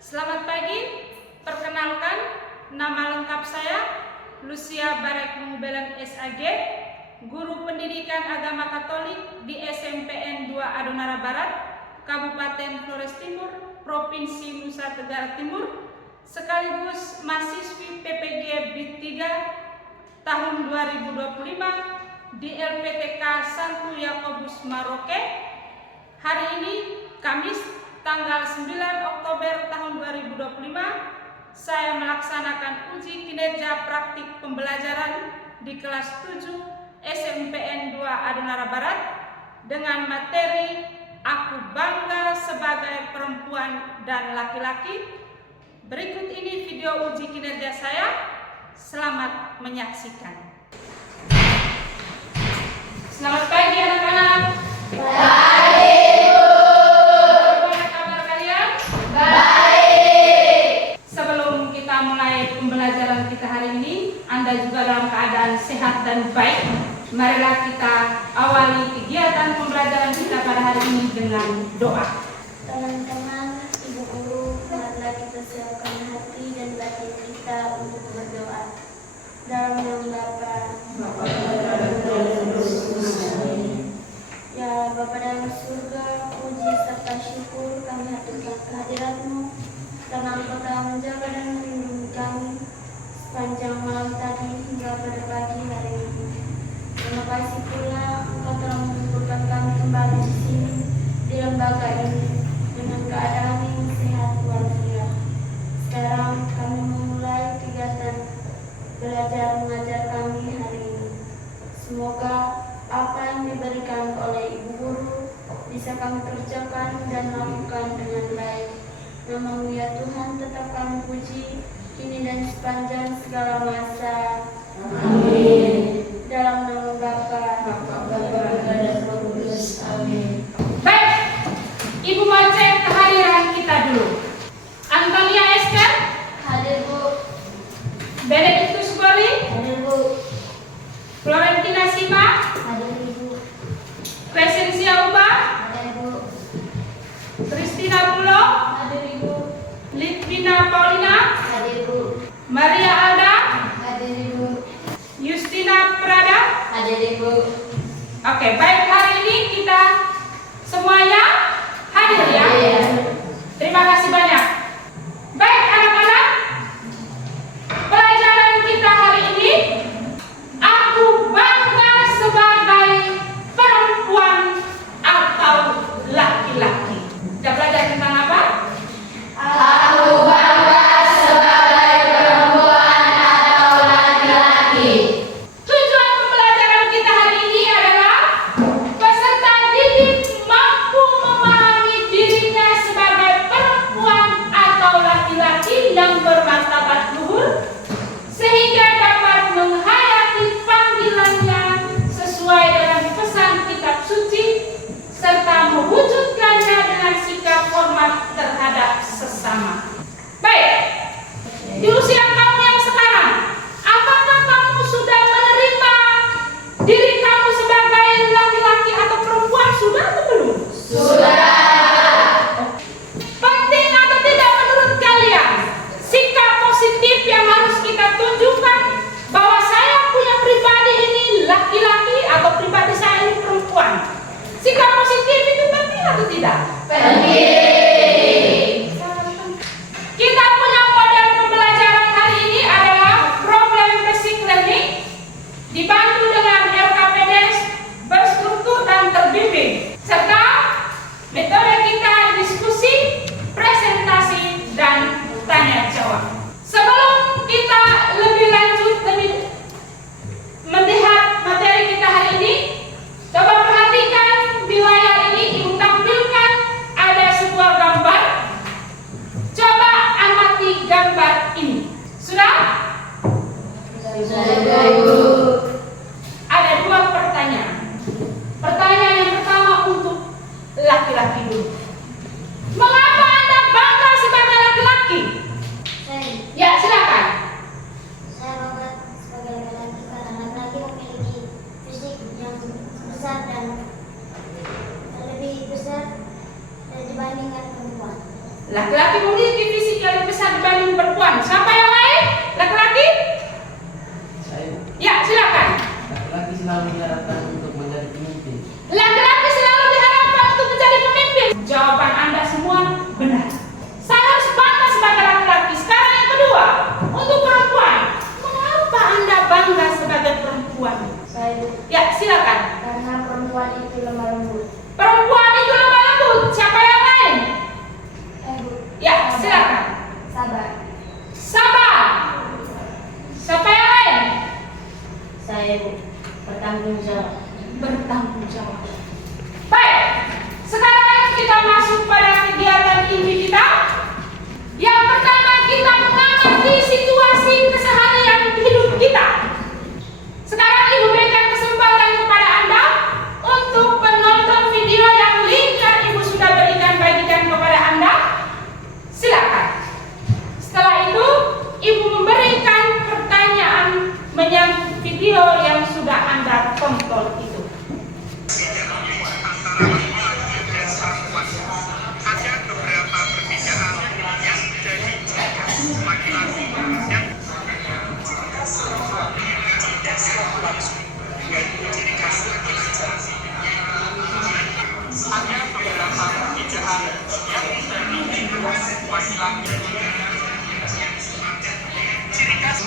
Selamat pagi, perkenalkan nama lengkap saya Lucia Barek Mungbelan SAG, Guru Pendidikan Agama Katolik di SMPN 2 Adonara Barat, Kabupaten Flores Timur, Provinsi Nusa Tenggara Timur, sekaligus mahasiswi PPG BIT 3 tahun 2025 di LPTK Santo Yakobus Maroke. Hari ini Kamis tanggal 9 Oktober tahun 2025, saya melaksanakan uji kinerja praktik pembelajaran di kelas 7 SMPN 2 Adonara Barat dengan materi Aku Bangga Sebagai Perempuan dan Laki-laki. Berikut ini video uji kinerja saya. Selamat menyaksikan. Selamat pagi anak-anak. Pembelajaran kita hari ini, Anda juga dalam keadaan sehat dan baik. Marilah kita awali kegiatan pembelajaran kita pada hari ini dengan doa. Teman-teman, Ibu Guru, marilah kita siapkan hati dan batin kita untuk berdoa. Dalam nama Bapa, ya Bapa dalam surga, puji serta syukur kami haturkan kehadirat-Mu karena Engkau telah menjaga dan melindungi kami sepanjang malam tadi hingga pada pagi hari ini. Terima kasih pula Engkau telah mengumpulkan kami kembali di sini di lembaga ini dengan keadaan yang sehat walafiat. Sekarang kami memulai kegiatan belajar mengajar kami hari ini. Semoga apa yang diberikan oleh Ibu Guru bisa kami kerjakan dan lakukan dengan baik. Nama-Mu ya Tuhan tetap kami puji kini dan sepanjang segala masa. Amin. Dalam nama Bapa, dan Roh Kudus. Amin. Baik, Ibu mau cek kehadiran kita dulu. Antonia Esther, Hadir Bu. Benedictus Goli, Hadir Bu. Florentina Sima, Hadir Ibu. Crescencia Uba, Hadir Bu. Christina Bulog, Hadir Ibu. Litvina Paulina, Hadir Bu. Maria Alda, Hadir Ibu. Justina Prada. Hadir Ibu. Oke, baik, hari ini kita semuanya hadir ya. Terima kasih banyak. Baik anak-anak, pelajaran kita hari ini, Aku Bangga Sebagai Perempuan atau Laki-laki. Kita belajar tentang apa? Aku bangga sebagai perempuan atau laki-laki. Tujuan pembelajaran kita hari ini adalah peserta didik mampu memahami dirinya sebagai perempuan atau laki-laki yang bermartabat luhur, sehingga dapat menghayati panggilannya sesuai dengan pesan kitab suci, serta mewujudkannya dengan sikap hormat terhadap sesama. Baik, di usia kamu yang sekarang, apakah kamu sudah menerima diri kamu sebagai laki-laki atau perempuan? Sudah atau belum? Penting atau tidak menurut kalian sikap positif yang harus kita tunjukkan bahwa saya punya pribadi ini laki-laki atau pribadi saya ini perempuan? Sikap positif itu penting atau tidak? Penting. Kita punya model pembelajaran hari ini adalah problem basic learning dibantu dengan LKPD berstruktur dan terbimbing, serta metode kita diskusi, presentasi, dan tanya jawab. Sebelum kita lebih lanjut melihat materi kita hari ini, coba perhatikan di layar ini Ibu tampilkan ada sebuah gambar. Coba amati gambar ini. Sudah? Sudah Ibu. Ada dua pertanyaan. Pertanyaan yang pertama untuk laki-laki dulu. Mengapa Anda bangga sebagai laki-laki? Ya, silakan. Saya bangga sebagai laki-laki karena laki-laki memiliki fisik yang besar dan lebih besar dibandingkan perempuan. Laki-laki memiliki fisik perempuan. Siapa yang lain? Laki-laki? Saya. Ya, silakan. Laki-laki selalu diharapkan untuk menjadi pemimpin. Laki-laki selalu diharapkan untuk menjadi pemimpin. Jawaban Anda semua benar. Saya harus bangga sebagai laki-laki. Sekarang yang kedua, untuk perempuan. Mengapa Anda bangga sebagai perempuan? Saya Bu, Ya, silakan. karena perempuan itu lemah lembut. Perempuan itu lemah lembut. Siapa yang lain? Bu, Ya, silakan. sabar. Sabar. Siapa yang lain? Saya Bu, bertanggung jawab. Bertanggung jawab. Baik, sekarang kita masuk pada kegiatan inti kita. Yang pertama, kita mengamati situasi keseharian hidup kita. Sekarang Ibu berikan kesempatan kepada Anda untuk menonton video yang linknya Ibu sudah bagikan kepada Anda. Silakan. Setelah itu, Ibu memberikan pertanyaan menyangkut video yang sudah Anda tonton itu. Ada beberapa perbedaan yang terjadi laki-laki yang ciri khas laki-laki. Ada beberapa perbedaan yang terjadi laki-laki. Ciri khas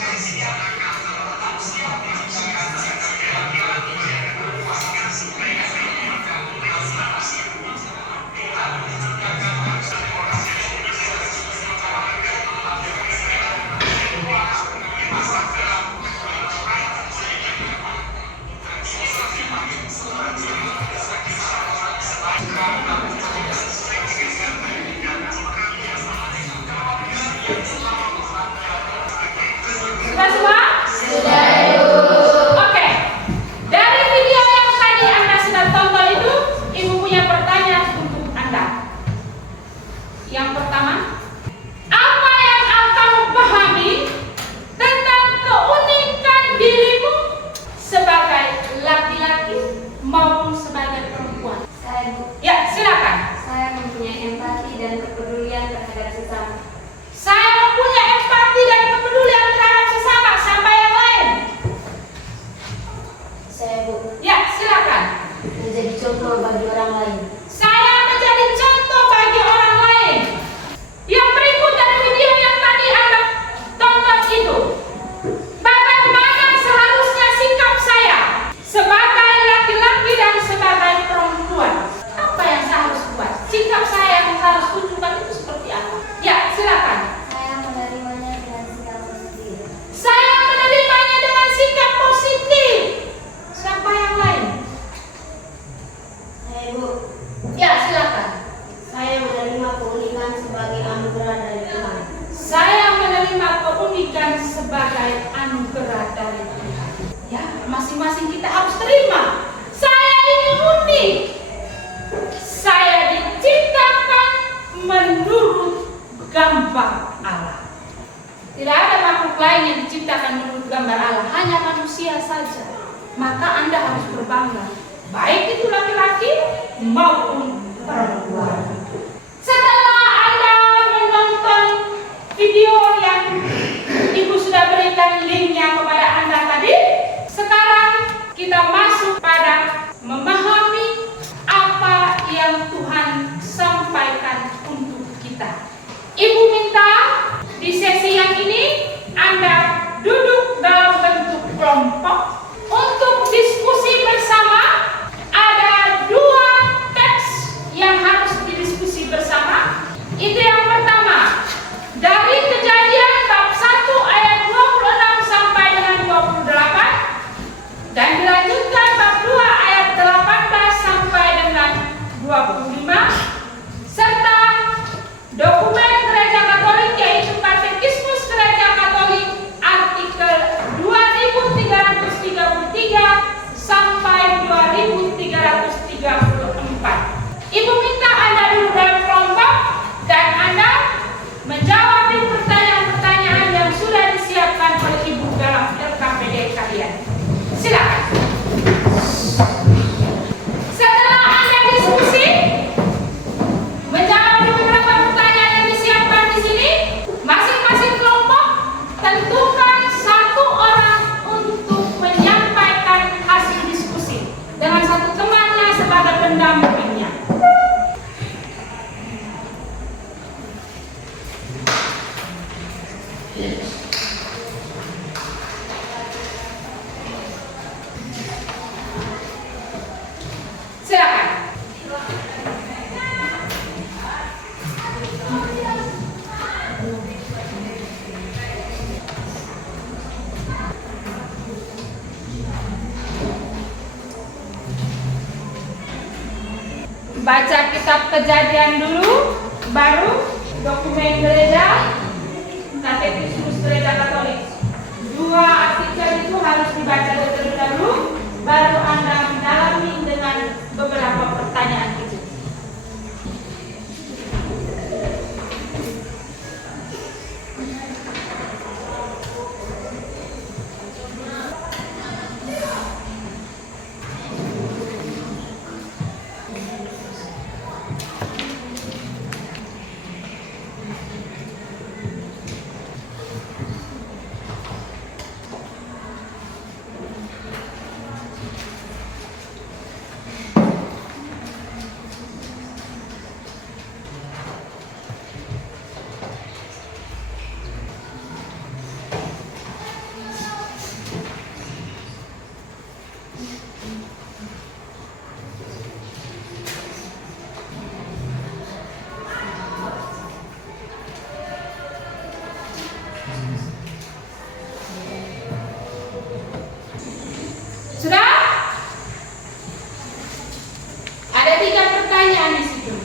Sudah semua? Sudah, Ibu. Oke. Dari video yang tadi Anda sudah tonton itu, Ibu punya pertanyaan untuk Anda. Yang pertama, apa yang kamu pahami tentang keunikan dirimu sebagai laki-laki maupun sebagai perempuan? Saya Bu, Ya, silakan. saya mempunyai empati dan kepedulian terhadap sesama. Saya mempunyai empati dan kepedulian terhadap sesama. Siapa yang lain? Saya Bu, Ya, silakan. menjadi contoh bagi orang lain. Saya menjadi contoh bagi orang lain. Yang berikut dari video yang tadi Anda tonton itu, bagaimana seharusnya sikap saya sebagai laki-laki dan sebagai perempuan? Apa yang saya harus buat? Sikap saya yang harus tunjukkan itu seperti apa? Ya, silakan. Saya menerimanya dengan sikap positif. Saya menerimanya dengan sikap positif. Siapa yang lain? Saya Bu, Ya, silakan. saya menerima keunikan sebagai anugerah dari Tuhan. Saya menerima keunikan sebagai anugerah dari Tuhan. Ya, masing-masing kita harus terima. Saya ini unik. Saya diciptakan menurut gambar Allah. Tidak ada makhluk lain yang diciptakan menurut gambar Allah, hanya manusia saja. Maka Anda harus berbangga, baik itu laki-laki maupun perempuan. Setelah Anda menonton video yang Ibu sudah berikan linknya kepada Anda tadi, sekarang kita masuk pada memahami apa yang Tuhan sampaikan untuk kita. Ibu minta di sesi yang ini Anda duduk dalam bentuk kelompok untuk diskusi bersama. Ada dua teks yang harus didiskusikan. baca kitab Kejadian dulu, baru dokumen gereja, katekismus gereja Katolik. Dua artikel itu harus dibaca terlebih dahulu, baru Anda mendalami dengan beberapa pertanyaan itu. Sudah? Ada 3 pertanyaan di situ.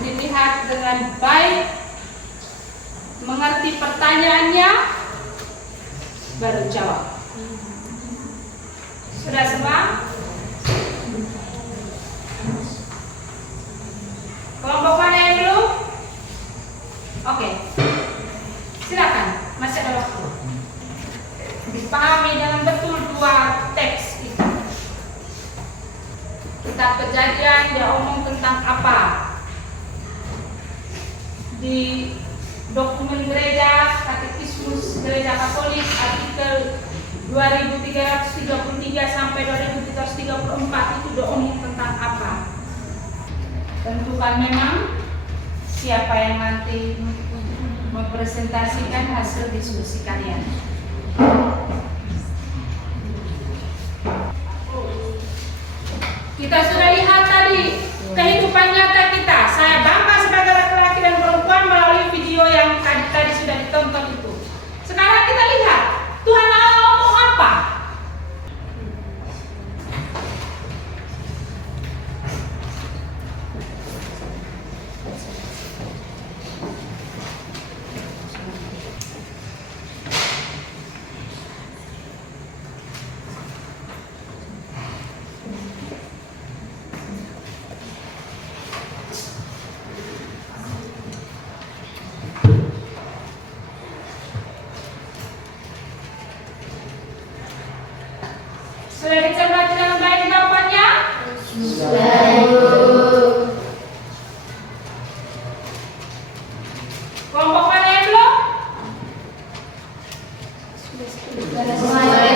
Dilihat dengan baik, mengerti pertanyaannya, baru jawab. Sudah semua? Kelompok mana yang belum? Oke. Silakan, masih ada waktu. Dipahami dengan betul 2 teks itu. Kitab Kejadian dia omong tentang apa? Di dokumen gereja, katekismus gereja Katolik artikel 2333 sampai 2334 itu dia omong tentang apa? Tentukan memang siapa yang nanti mempresentasikan hasil diskusi kalian. Kita sudah lihat tadi kehidupan nyata kita. Saya bangga sebagai laki-laki dan perempuan melalui video yang tadi sudah ditonton itu. Sekarang kita lihat Tuhan Allah ngomong apa. Sudah dicermati dengan baik jawabannya? Kelompok mana yang belum?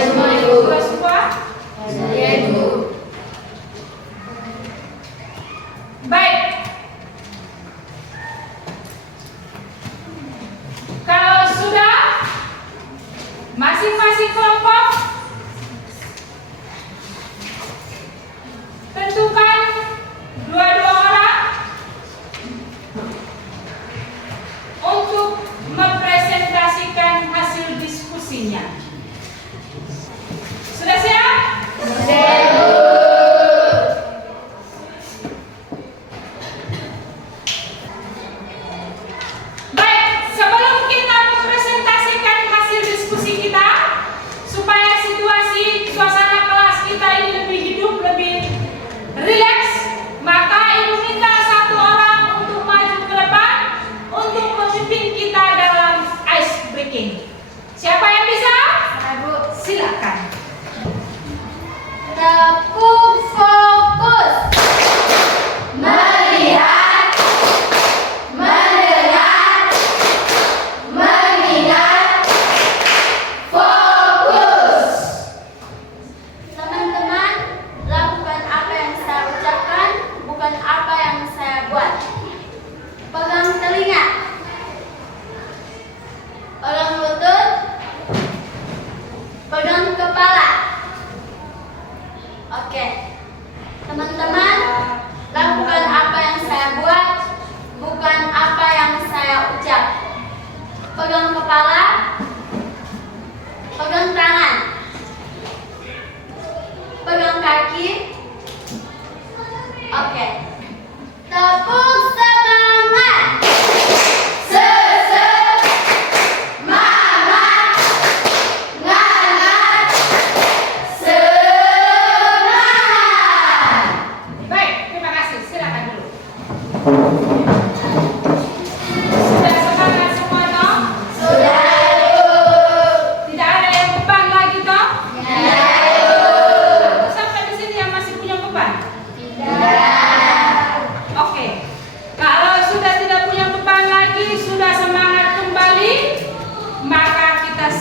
Sudah semua? Baik. Kalau sudah, masing-masing kelompok tentukan 2 orang untuk mempresentasikan hasil diskusinya. Sudah siap? Baik, sebelum kita mempresentasikan hasil diskusi kita, supaya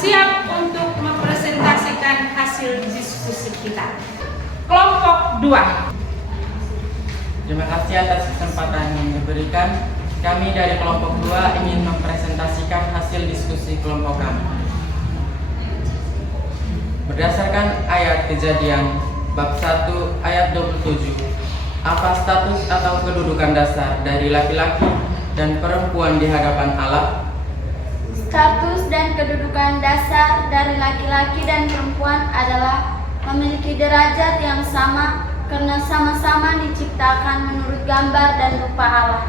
siap untuk mempresentasikan hasil diskusi kita. Kelompok 2. Terima kasih atas kesempatan yang diberikan. Kami dari kelompok 2 ingin mempresentasikan hasil diskusi kelompok kami. Berdasarkan ayat Kejadian bab 1 ayat 27, apa status atau kedudukan dasar dari laki-laki dan perempuan di hadapan Allah? Status dan kedudukan dasar dari laki-laki dan perempuan adalah memiliki derajat yang sama karena sama-sama diciptakan menurut gambar dan rupa Allah.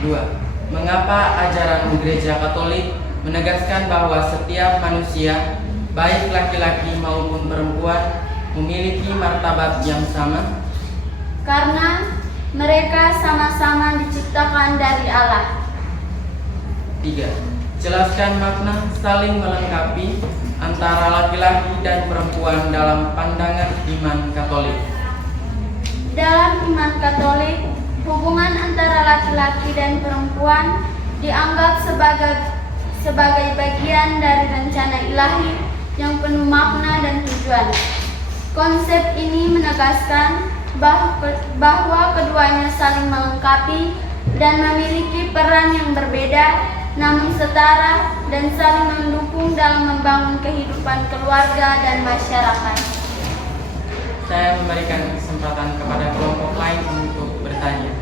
2. Mengapa ajaran Gereja Katolik menegaskan bahwa setiap manusia, baik laki-laki maupun perempuan, memiliki martabat yang sama? Karena mereka sama-sama diciptakan dari Allah. 3. Jelaskan makna saling melengkapi antara laki-laki dan perempuan dalam pandangan iman Katolik. Dalam iman Katolik, hubungan antara laki-laki dan perempuan dianggap sebagai bagian dari rencana ilahi yang penuh makna dan tujuan. Konsep ini menegaskan bahwa keduanya saling melengkapi dan memiliki peran yang berbeda namun setara dan saling mendukung dalam membangun kehidupan keluarga dan masyarakat. Saya memberikan kesempatan kepada kelompok lain untuk bertanya.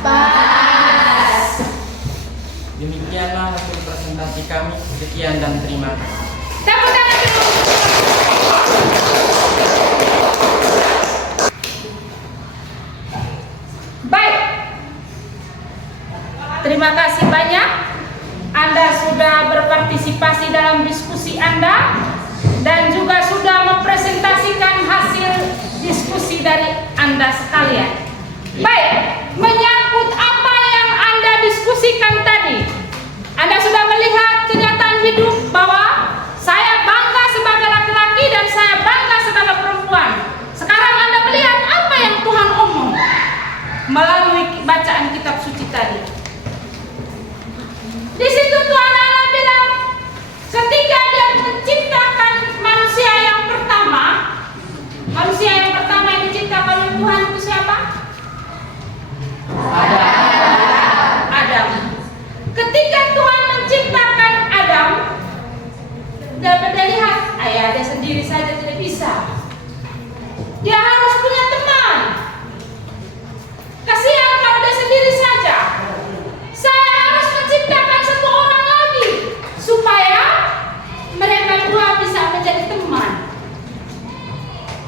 Pas. Demikianlah hasil presentasi kami. Sekian dan terima kasih. Tepuk tangan dulu. Baik. Terima kasih banyak. Anda sudah berpartisipasi dalam diskusi Anda dan juga sudah mempresentasikan hasil diskusi dari Anda sekalian. Baik, menyangkut apa yang Anda diskusikan tadi, Anda sudah melihat kenyataan hidup bahwa saya bangga sebagai laki-laki dan saya bangga sebagai perempuan. Sekarang Anda melihat apa yang Tuhan omong melalui bacaan kitab suci tadi. Di situ Tuhan Allah bilang, ketika Dia menciptakan manusia yang pertama yang diciptakan oleh Tuhan itu siapa? Adam. Ketika Tuhan menciptakan Adam, dapat dilihat, dia sendiri saja tidak bisa. Dia harus punya teman. Kasihan kalau dia sendiri saja. Saya harus menciptakan satu orang lagi supaya mereka dua bisa menjadi teman.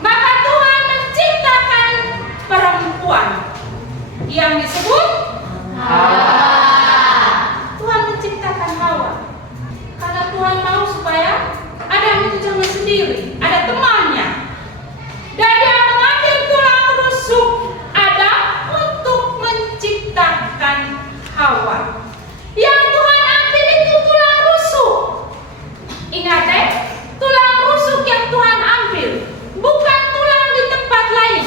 Maka Tuhan menciptakan perempuan yang disebut Hawa. Tuhan menciptakan Hawa karena Tuhan mau supaya Adam itu jangan sendiri, ada temannya. Dan Dia mengambil tulang rusuk Adam untuk menciptakan Hawa. Yang Tuhan ambil itu tulang rusuk. Ingat tulang rusuk yang Tuhan ambil bukan tulang di tempat lain.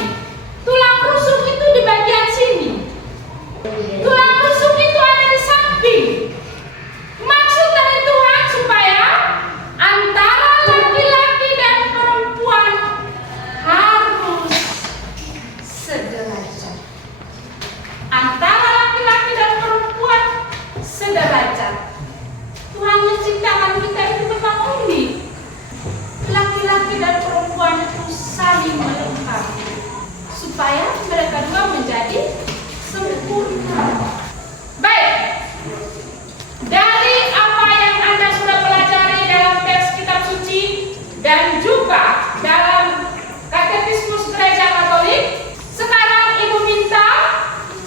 Tulang rusuk itu di bagian sini. Tulang rusuk itu ada di samping. Maksud dari Tuhan supaya antara laki-laki dan perempuan harus sederajat. Antara laki-laki dan perempuan sederajat. Tuhan menciptakan kita itu memang unik. Laki-laki dan perempuan itu saling melengkapi supaya mereka dua menjadi sempurna. Baik, dari apa yang Anda sudah pelajari dalam teks kitab suci dan juga dalam katekismus Gereja Katolik, sekarang Ibu minta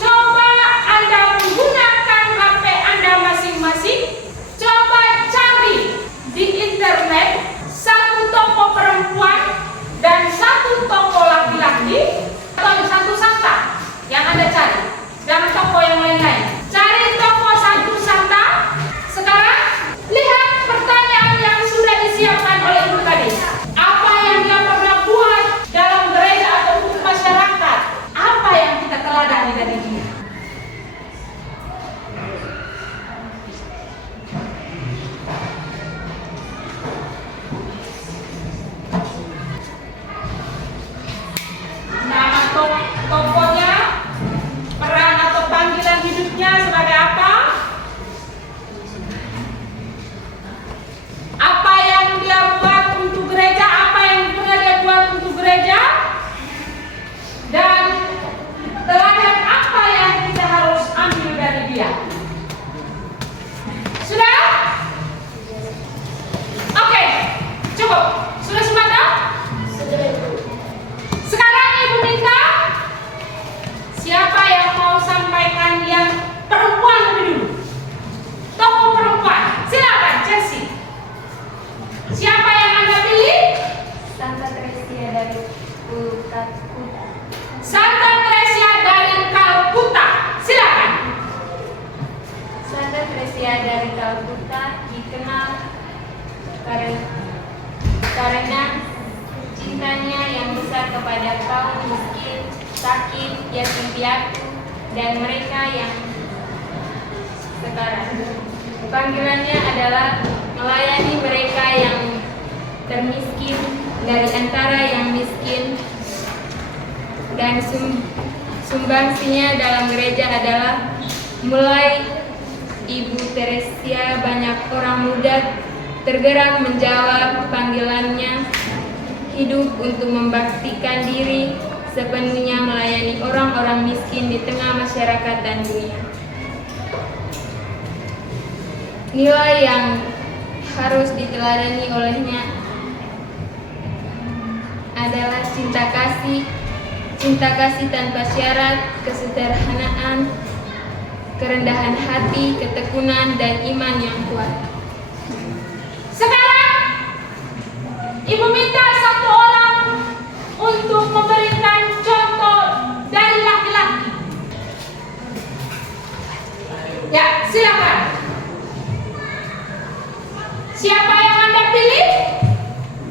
coba Anda menggunakan HP Anda masing-masing, coba cari di internet satu toko perempuan dan satu toko laki-laki atau satu kata yang Anda cari. Jangan toko yang atau tokohnya, peran atau panggilan hidupnya sebagai apa? Apa yang dia buat untuk gereja, apa yang pernah dia buat untuk gereja, dan teladan apa yang kita harus ambil dari dia. Sudah? Oke, cukup. Sudah semua tahu? Sekarang Ibu minta siapa yang mau sampaikan yang perempuan lebih dulu? Tokoh perempuan, silakan Chelsea. Siapa yang Anda pilih? Santa Teresia dari Calcutta. Santa Teresia dari Calcutta, silakan. Santa Teresia dari Calcutta dikenal karena cintanya yang besar kepada kaum miskin, sakit, yatim piatu, dan mereka yang sekarang. Panggilannya adalah melayani mereka yang termiskin dari antara yang miskin, dan sumbangsinya dalam gereja adalah mulai Ibu Teresia banyak orang muda tergerak menjawab panggilannya hidup untuk membaktikan diri sepenuhnya melayani orang-orang miskin di tengah masyarakat dan dunia. Nilai yang harus diteladani olehnya adalah cinta kasih tanpa syarat, kesederhanaan, kerendahan hati, ketekunan, dan iman yang kuat. Sekarang Ibu minta satu orang untuk memberikan contoh dari laki-laki. Ya, silakan. Siapa yang Anda pilih?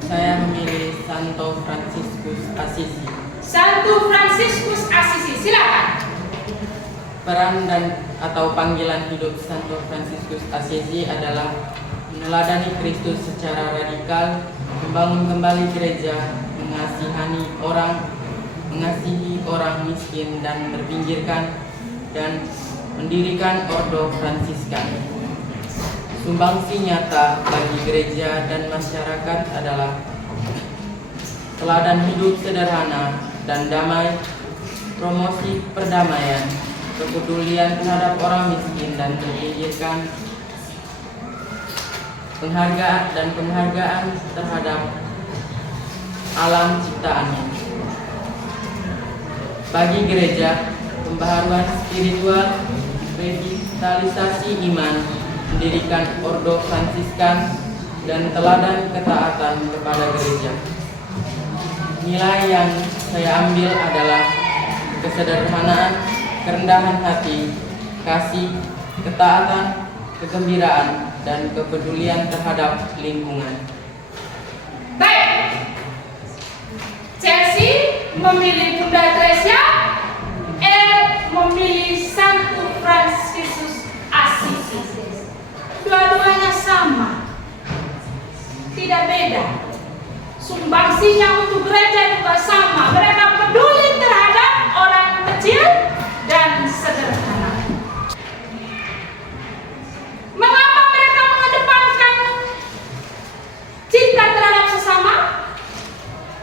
Saya memilih Santo Fransiskus Assisi. Santo Fransiskus Assisi, silakan. Peran dan atau panggilan hidup Santo Fransiskus Assisi adalah meneladani Kristus secara radikal, membangun kembali gereja, mengasihi orang miskin dan terpinggirkan, dan mendirikan Ordo Fransiskan. Sumbangsi nyata bagi gereja dan masyarakat adalah teladan hidup sederhana dan damai, promosi perdamaian, kepedulian terhadap orang miskin dan terpinggirkan, penghargaan terhadap alam ciptaannya. Bagi gereja, pembaharuan spiritual, revitalisasi iman, mendirikan Ordo Fransiskan, dan teladan ketaatan kepada gereja. Nilai yang saya ambil adalah kesederhanaan, kerendahan hati, kasih, ketaatan, kegembiraan, dan kepedulian terhadap lingkungan. Baik, Chelsea memilih Bunda Teresia, memilih Santo Fransiskus Assisi. Dua-duanya sama, tidak beda. Sumbangsinya untuk gereja juga sama. Mereka peduli terhadap orang kecil dan sederhana. Mengapa mereka mengedepankan cinta terhadap sesama?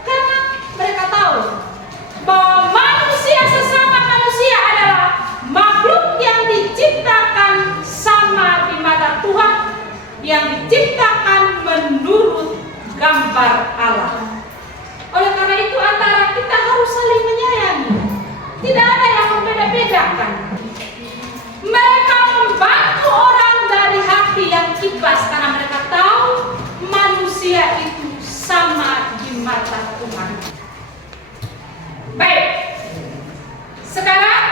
Karena mereka tahu bahwa manusia sesama manusia adalah makhluk yang diciptakan sama di mata Tuhan, yang diciptakan menurut gambar Allah. Oleh karena itu antara kita harus saling menyayangi. Tidak ada yang membeda-bedakan. Mereka membantu orang dari hati yang ikhlas karena mereka tahu manusia itu sama di mata Tuhan. Baik, sekarang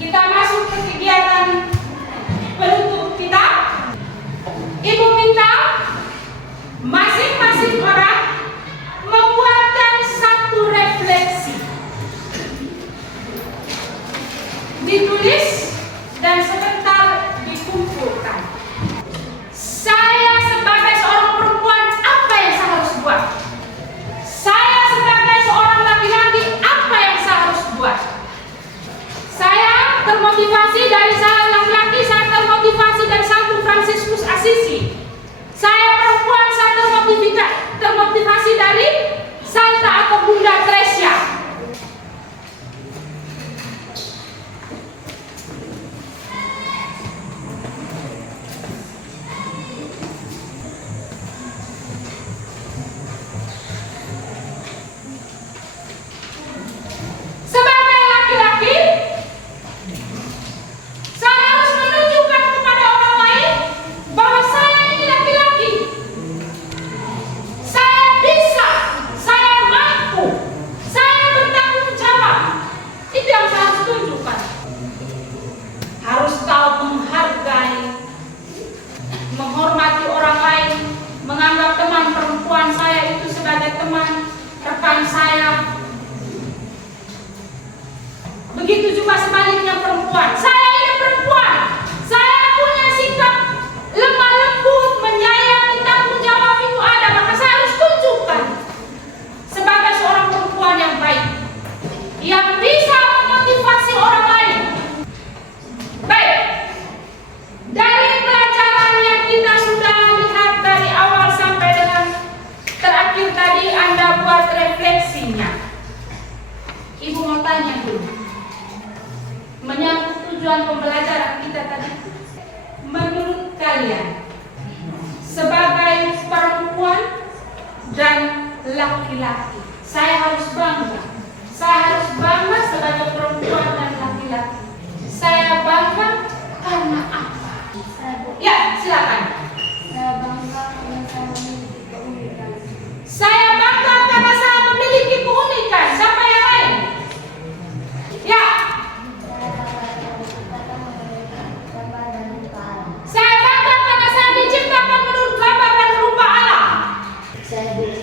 kita masuk ke kegiatan penutup kita. Ibu minta masing-masing orang membuatkan satu refleksi, ditulis dan sebentar dikumpulkan Begitu juga sebaliknya perempuan. Saya ini perempuan. Saya punya sikap lemah lembut, menyayangi, tanggung jawab itu ada, maka saya harus tunjukkan sebagai seorang perempuan yang baik, yang bisa memotivasi orang lain. Baik, dari pelajaran yang kita sudah lihat dari awal sampai dengan terakhir tadi, Anda buat refleksinya. Ibu mau tanya dulu, menyangkut tujuan pembelajaran kita tadi. Menurut kalian, sebagai perempuan dan laki-laki, saya harus bangga. Saya harus bangga sebagai perempuan dan laki-laki. Saya bangga karena apa? Ya, silakan. Saya bangga karena saya memiliki keunikan. Saya bangga karena saya memiliki keunikan. Siapa yang lain? Ya. Saya bangga karena saya diciptakan menurut gambar dan rupa Allah.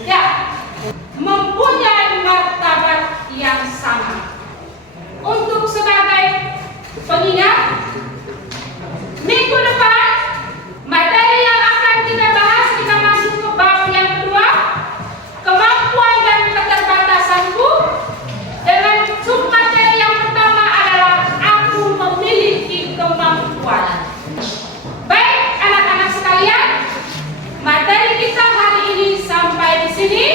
Ya. Mempunyai martabat yang sama. Untuk sebagai pengingat, minggu depan materi yang akan kita bahas, kita masuk ke bab yang kedua, kemampuan dan keterbatasanku. Dengan submateri yang pertama adalah aku memiliki kemampuan. Baik anak-anak sekalian, materi kita hari ini sampai di sini.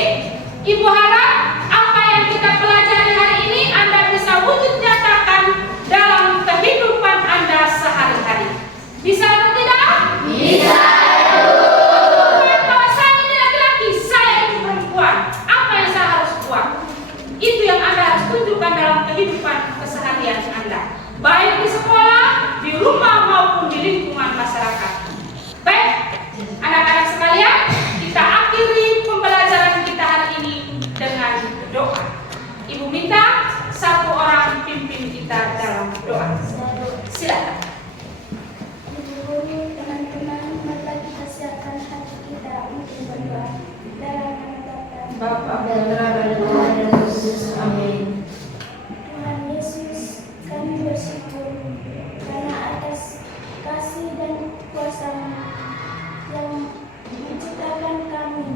Ibu harap apa yang kita pelajari hari ini Anda bisa wujud nyatakan dalam kehidupan Anda sehari-hari. Bisa atau tidak? Bisa. Bahwa saya ini laki-laki, saya ini perempuan. Apa yang saya harus buat? Itu yang Anda harus tunjukkan dalam kehidupan keseharian Anda, baik di sekolah, di rumah maupun di lingkungan masyarakat. Baik, anak-anak sekalian, kita akhiri pembelajaran kita hari ini dengan doa. Ibu minta satu orang pimpin kita dalam doa. Silakan. Ibu guru, teman-teman, marilah kita siapkan hati kita untuk berdoa. Dalam nama Bapa Bapa, Putra, dan Roh Kudus. Amin. Tuhan Yesus, kami bersyukur karena atas kasih dan kuasa-Mu yang menciptakan kami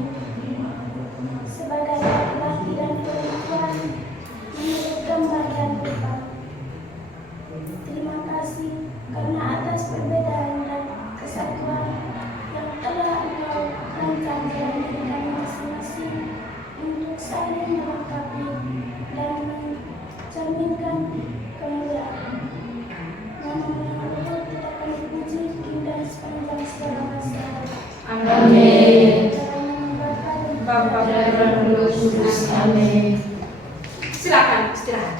sebagai laki-laki dan perempuan menurut gambar dan rupa. Terima kasih karena atas perbedaan dan kesatuan yang telah Engkau rancang dalam diri kami masing-masing untuk saling melengkapi dan mencerminkan kemuliaan. Nama-Mu yang luhur tidak akan dipuji kini dan sepanjang segala masa. Amin. Dalam nama Bapa dan Bapa, Putra, dan Roh Kudus. Amin. Silakan istirahat.